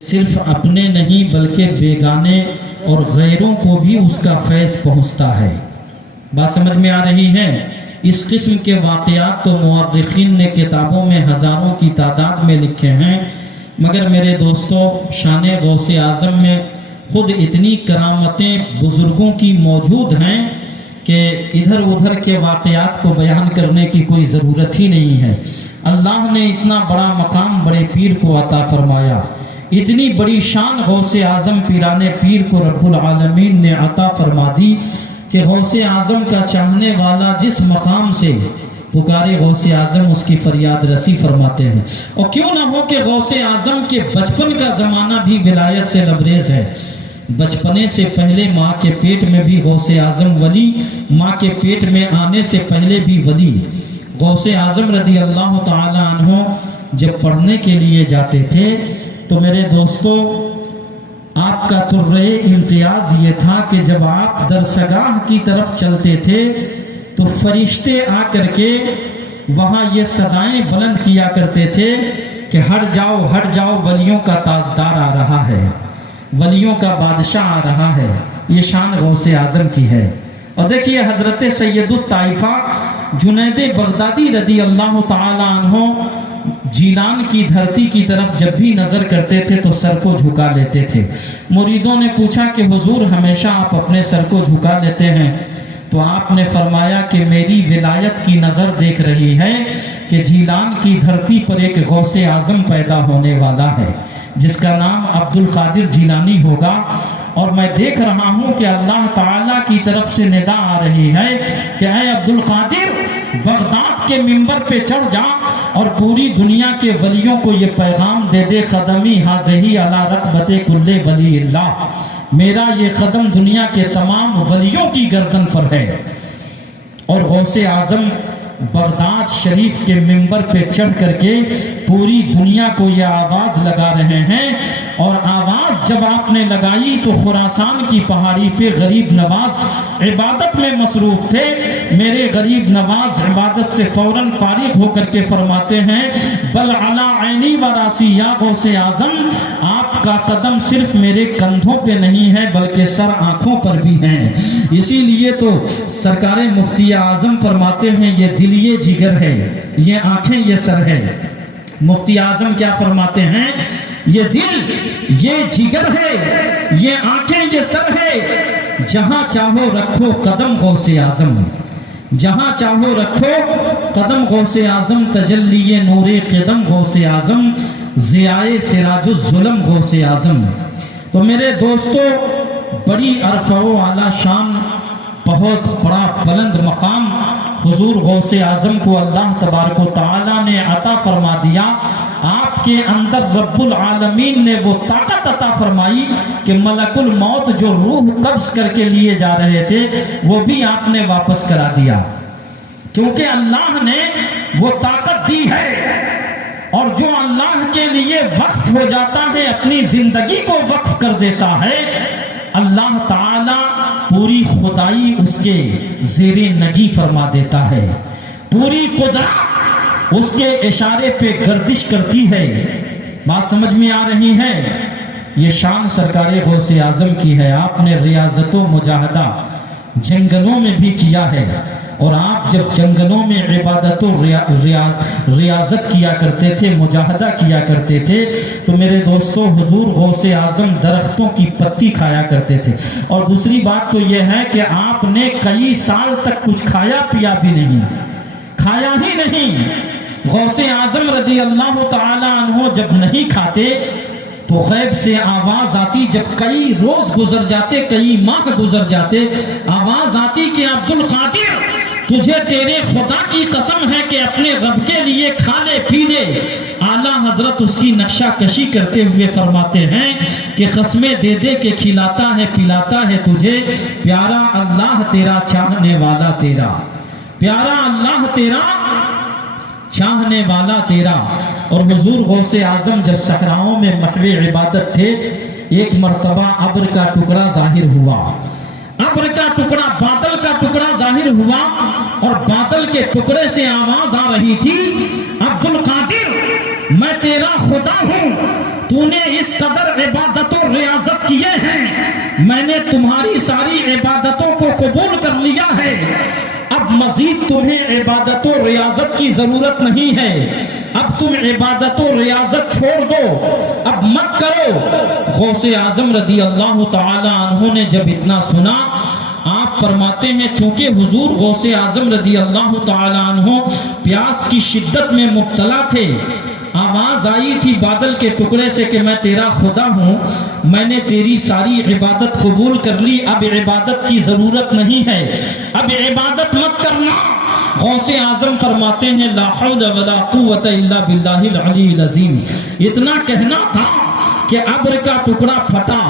صرف اپنے نہیں بلکہ بیگانے اور غیروں کو بھی اس کا فیض پہنچتا ہے۔ بات سمجھ میں آ رہی ہے؟ اس قسم کے واقعات تو مورخین نے کتابوں میں ہزاروں کی تعداد میں لکھے ہیں، مگر میرے دوستو شان غوث اعظم میں خود اتنی کرامتیں بزرگوں کی موجود ہیں کہ ادھر ادھر کے واقعات کو بیان کرنے کی کوئی ضرورت ہی نہیں ہے۔ اللہ نے اتنا بڑا مقام بڑے پیر کو عطا فرمایا، اتنی بڑی شان غوث اعظم پیرانے پیر کو رب العالمین نے عطا فرما دی کہ غوث اعظم کا چاہنے والا جس مقام سے پکارے غوث اعظم اس کی فریاد رسی فرماتے ہیں۔ اور کیوں نہ ہو کہ غوث اعظم کے بچپن کا زمانہ بھی ولایت سے لبریز ہے۔ بچپنے سے پہلے ماں کے پیٹ میں بھی غوث اعظم ولی، ماں کے پیٹ میں آنے سے پہلے بھی ولی۔ غوث اعظم رضی اللہ تعالی عنہ جب پڑھنے کے لیے جاتے تھے تو میرے دوستو آپ کا طرے امتیاز یہ تھا کہ جب آپ درسگاہ کی طرف چلتے تھے تو فرشتے آ کر کے وہاں یہ صدائیں بلند کیا کرتے تھے کہ ہٹ جاؤ ولیوں کا تاجدار آ رہا ہے، ولیوں کا بادشاہ آ رہا ہے۔ یہ شان غوث اعظم کی ہے۔ اور دیکھیے حضرت سید الطائفہ جنید بغدادی رضی اللہ تعالی عنہ جیلان کی دھرتی کی طرف جب بھی نظر کرتے تھے تو سر کو جھکا لیتے تھے۔ مریدوں نے پوچھا کہ حضور ہمیشہ آپ اپنے سر کو جھکا لیتے ہیں، تو آپ نے فرمایا کہ میری ولایت کی نظر دیکھ رہی ہے کہ جیلان کی دھرتی پر ایک غوث اعظم پیدا ہونے والا ہے جس کا نام عبد القادر جیلانی ہوگا، اور میں دیکھ رہا ہوں کہ اللہ تعالیٰ کی طرف سے ندا آ رہی ہے کہ اے عبد القادر بغداد کے منبر پہ چڑھ جا اور پوری دنیا کے ولیوں کو یہ پیغام دے دے، قدمی حاضہی علی رقبت کل ولی اللہ، میرا یہ قدم دنیا کے تمام ولیوں کی گردن پر ہے۔ اور غوث اعظم بغداد شریف کے منبر پہ چڑھ کر کے پوری دنیا کو یہ آواز لگا رہے ہیں، اور آواز جب آپ نے لگائی تو خراسان کی پہاڑی پہ غریب نواز عبادت میں مصروف تھے۔ میرے غریب نواز عبادت سے فوراً فارغ ہو کر کے فرماتے ہیں بل علی عینی و راسی یا غوث اعظم، آپ کا قدم صرف میرے کندھوں پہ نہیں ہے بلکہ سر آنکھوں پر بھی ہیں۔ اسی لیے تو سرکار مفتی اعظم فرماتے ہیں یہ دل یہ جگر ہے، یہ آنکھیں یہ سر ہے۔ مفتی اعظم کیا فرماتے ہیں؟ یہ دل یہ جگر ہے، یہ آنکھیں یہ سر ہے، جہاں چاہو رکھو قدم غوث اعظم، جہاں چاہو رکھو قدم غوث اعظم، تجلی نور قدم غوث اعظم، ضیاء سراج الظلم غوث اعظم۔ تو میرے دوستو بڑی عرفہ و اعلیٰ شان، بہت بڑا بلند مقام حضور غوث اعظم کو اللہ تبارک و تعالیٰ نے عطا فرما دیا۔ آپ کے اندر رب العالمین نے وہ طاقت عطا فرمائی کہ ملک الموت جو روح قبض کر کے لیے جا رہے تھے وہ بھی آپ نے واپس کرا دیا، کیونکہ اللہ نے وہ طاقت دی ہے۔ اور جو اللہ کے لیے وقف ہو جاتا ہے اپنی زندگی کو وقف کر دیتا ہے، اللہ تعالیٰ پوری خدائی اس کے زیر نگی فرما دیتا ہے، پوری قدرت اس کے اشارے پہ گردش کرتی ہے۔ بات سمجھ میں آ رہی ہے؟ یہ شان سرکار غوث اعظم کی ہے۔ آپ نے ریاضت و مجاہدہ جنگلوں میں بھی کیا ہے، اور آپ جب جنگلوں میں عبادت و ریاضت کیا کرتے تھے، مجاہدہ کیا کرتے تھے، تو میرے دوستو حضور غوث اعظم درختوں کی پتی کھایا کرتے تھے۔ اور دوسری بات تو یہ ہے کہ آپ نے کئی سال تک کچھ کھایا پیا بھی نہیں، کھایا ہی نہیں۔ غوث اعظم رضی اللہ تعالی عنہ جب نہیں کھاتے تو غیب سے آواز آتی، جب کئی روز گزر جاتے، کئی ماہ گزر جاتے، آواز آتی کہ عبد القادر تجھے تیرے خدا کی قسم ہے کہ اپنے رب کے لیے کھا لے پی لے۔ اعلیٰ حضرت اس کی نقشہ کشی کرتے ہوئے فرماتے ہیں کہ قسمیں دے دے کہ کھلاتا ہے پلاتا ہے تجھے، پیارا اللہ تیرا چاہنے والا تیرا، پیارا اللہ تیرا چاہنے والا تیرا۔ اور حضور غوث اعظم جب صحراؤں میں محو عبادت تھے، ایک مرتبہ ابر کا ٹکڑا ظاہر ہوا، ابر کا ٹکڑا، بادل کا ٹکڑا ظاہر ہوا، اور بادل کے ٹکڑے سے آواز آ رہی تھی عبد القادر میں تیرا خدا ہوں، تو نے اس قدر عبادت و ریاضت کیے ہیں، میں نے تمہاری ساری عبادتوں کو قبول کر لیا ہے، اب مزید تمہیں عبادت و ریاضت کی ضرورت نہیں ہے، اب تم عبادت و ریاضت چھوڑ دو، اب مت کرو۔ غوث اعظم رضی اللہ تعالی عنہ نے جب اتنا سنا، آپ فرماتے ہیں چونکہ حضور غوث اعظم رضی اللہ تعالی عنہ پیاس کی شدت میں مبتلا تھے، آواز آئی تھی بادل کے ٹکڑے سے کہ میں تیرا خدا ہوں، میں نے تیری ساری عبادت قبول کر لی، اب عبادت کی ضرورت نہیں ہے، اب عبادت مت کرنا۔ غوث اعظم فرماتے ہیں لا حول ولا قوت الا باللہ العلی العظیم، اتنا کہنا تھا کہ ابر کا ٹکڑا پھٹا،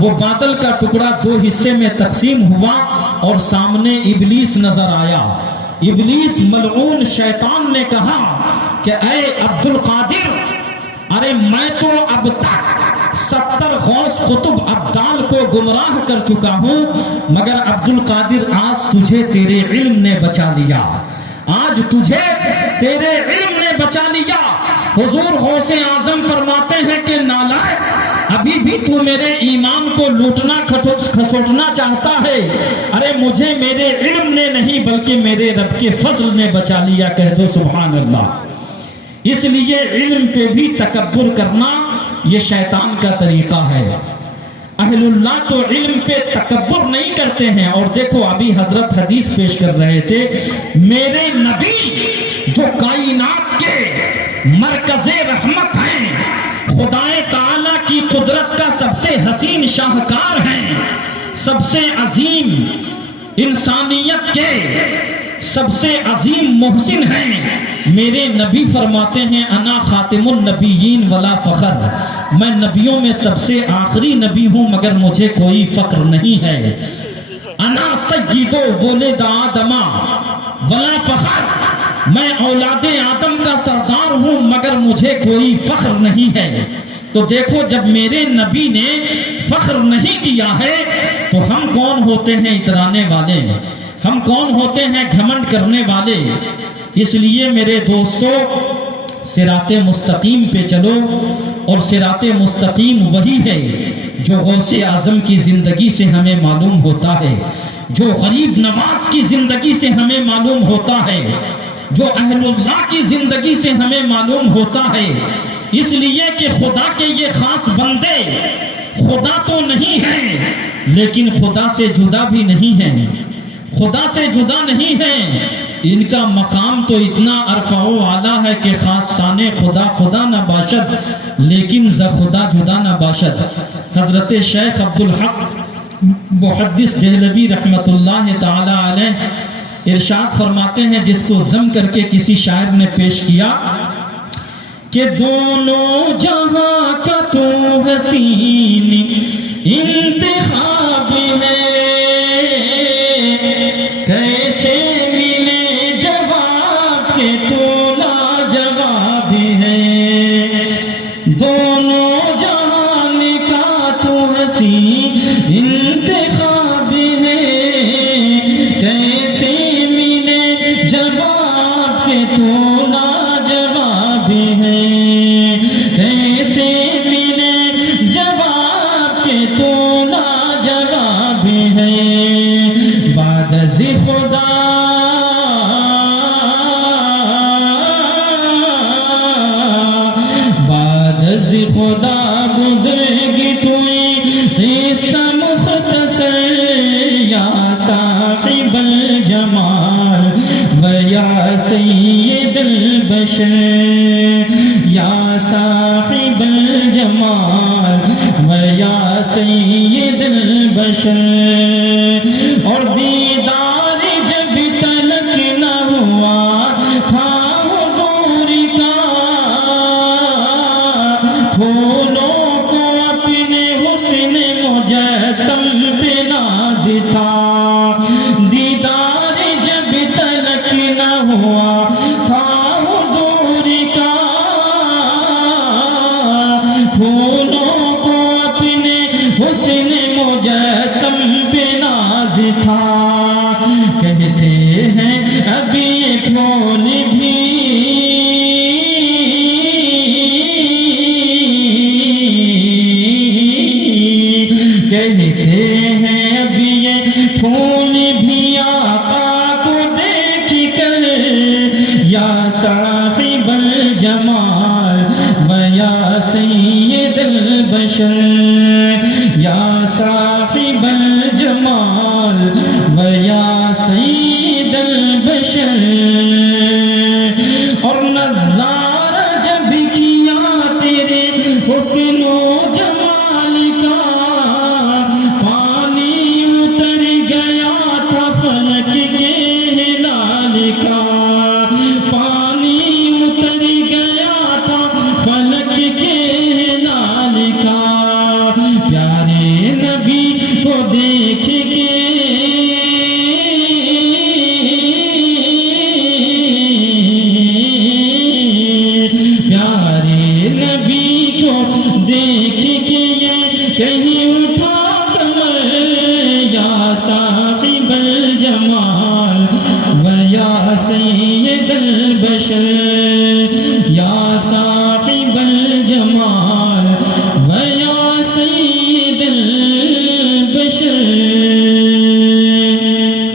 وہ بادل کا ٹکڑا دو حصے میں تقسیم ہوا اور سامنے ابلیس نظر آیا۔ ابلیس ملعون شیطان نے کہا کہ اے عبد القادر، ارے میں تو اب تک 70 غوث قطب ابدال کو گمراہ کر چکا ہوں، مگر عبد القادر آج تجھے تیرے علم نے بچا لیا، آج تجھے تیرے علم نے بچا لیا۔ حضور غوث اعظم فرماتے ہیں کہ نالائق، ابھی بھی تو میرے ایمان کو لوٹنا کھسوٹنا چاہتا ہے، ارے مجھے میرے علم نے نہیں بلکہ میرے رب کے فضل نے بچا لیا، کہہ دو سبحان اللہ۔ اس لیے علم پہ بھی تکبر کرنا یہ شیطان کا طریقہ ہے۔ اہل اللہ تو علم پہ تکبر نہیں کرتے ہیں، اور دیکھو ابھی حضرت حدیث پیش کر رہے تھے، میرے نبی جو کائنات کے مرکز رحمت ہیں، خدائے تعالیٰ کی قدرت کا سب سے حسین شاہکار ہیں، سب سے عظیم انسانیت کے سب سے عظیم محسن ہیں، میرے نبی فرماتے ہیں انا خاتم النبیین ولا فخر، میں نبیوں میں سب سے آخری نبی ہوں مگر مجھے کوئی فخر نہیں ہے، انا سید ولد آدم ولا فخر، میں اولاد آدم کا سردار ہوں مگر مجھے کوئی فخر نہیں ہے۔ تو دیکھو جب میرے نبی نے فخر نہیں کیا ہے تو ہم کون ہوتے ہیں اترانے والے، ہم کون ہوتے ہیں گھمنڈ کرنے والے۔ اس لیے میرے دوستو صراط مستقیم پہ چلو، اور صراط مستقیم وہی ہے جو غوث اعظم کی زندگی سے ہمیں معلوم ہوتا ہے، جو غریب نواز کی زندگی سے ہمیں معلوم ہوتا ہے، جو اہل اللہ کی زندگی سے ہمیں معلوم ہوتا ہے۔ اس لیے کہ خدا کے یہ خاص بندے خدا تو نہیں ہیں لیکن خدا سے جدا بھی نہیں ہیں، خدا سے جدا نہیں ہیں، ان کا مقام تو اتنا عرفہ و اعلیٰ ہے کہ خاصان خدا خدا نہ باشد لیکن ز خدا جدا نہ باشد۔ حضرت شیخ عبدالحق محدث دہلوی رحمت اللہ تعالی علیہ ارشاد فرماتے ہیں، جس کو ضم کر کے کسی شاعر نے پیش کیا کہ دونوں جہاں کا تو حسین انتخاب ہے، کیسے ملے جواب کے تو لاجواب ہے، دونوں جہان کا تو حسین انتخاب ہے، کیسے ملے جواب کے تو لاجواب ہے، کیسے ملے جواب کے تو لاجواب ہے، بعد از خدا بعد از خدا بزرگ توئی حصہ مختصر، یا صاحب الجمال و یا سید البشر، یا صاحب الجمال و یا سید البشر، اور دیدار جب تلک نہ ہوا تھا حضور کا، پھولوں کو اپنے حسن مجسم پہ ناز تھا، دیدار جب تلک نہ ہوا تھا حضور کا، پھولوں کو اپنے حسن مجسم پہ ناز تھا، کہتے ہیں اب یہ پھول بھی کہتے ہیں اب یہ پھول بھی آقا کو دیکھ کر یا صاحب الجمال و یا سید البشر یا صاحب الجمال و یا سید البشر اور نظارہ جب کیا تیرے حسن و جمال کا پانی اتر گیا تھا فلک کے ہلال کا پانی اتر گیا تھا فلک کے ہلال کا پیارے نبی کو دیکھ کے دیکھ کے یہ کہیں اٹھا کمر یا صاحب الجمال و یا سید البشر